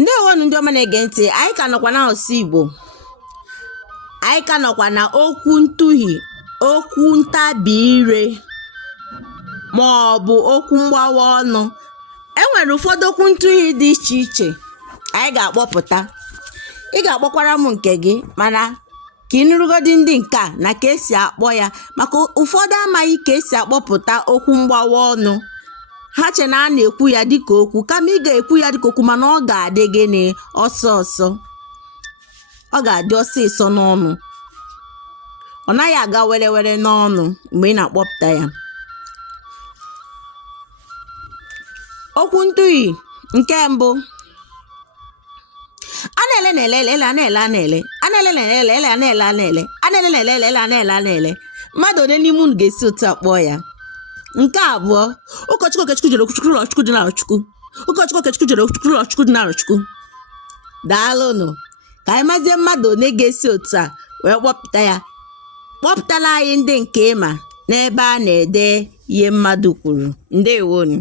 Ndewonu ndị ọma na-ege ntị, anyị ka nọkwa na asụsụ Igbo. Anyị ka nọkwa na okwu ntụhi, okwu ntabi ire, ma ọ bụ okwu mgbawa ọnụ. E nwere ụfọdụ okwu ntụhi dị iche iche anyị ga-akpọpụta. Ị ga-akpọkwara m nke gị, mana ka ị nụrụgodị ndị nke a na ka esi akpọ ya, maka ụfọdụ amaghị ka esi akpọpụta okwu mgbawa ọnụ. Ha che na a na-ekwu ya dịka okwu, kama ị ga-ekwu ya dịka okwu, mana ọ ga-adị gịnị ọsọọsọ. Ọ ga-adị ọsịsọ n'ọnụ. Ọ naghị aga were were n'ọnụ mgbe ị na-akpọpụta ya. Okwu ntụhi nke mbụ. A na-ele na-ele ele a na-ele a na-ele. A na-ele na-ele ele a na-ele a na-ele. A na-ele na-ele ele a na-ele a na-ele. Mmadụ ole n'ime unu ga-esi otu akpọ ya? Nke abụọ, ụkọchukwu Okechukwu jere okwuchukwu ụlọchukwu dị n'Arochukwu. Ụkọchukwu Okechukwu jere okwuchukwu ụlọchukwu dị n'Arochukwu. Daalụnụ. Ka anyị mazie mmadụ ole ga-esi otu a wee kpọpụta ya. Kpọpụtala anyị ndị nke ịma n'ebe a na-ede ihe mmadụ kwuru. Ndewonu.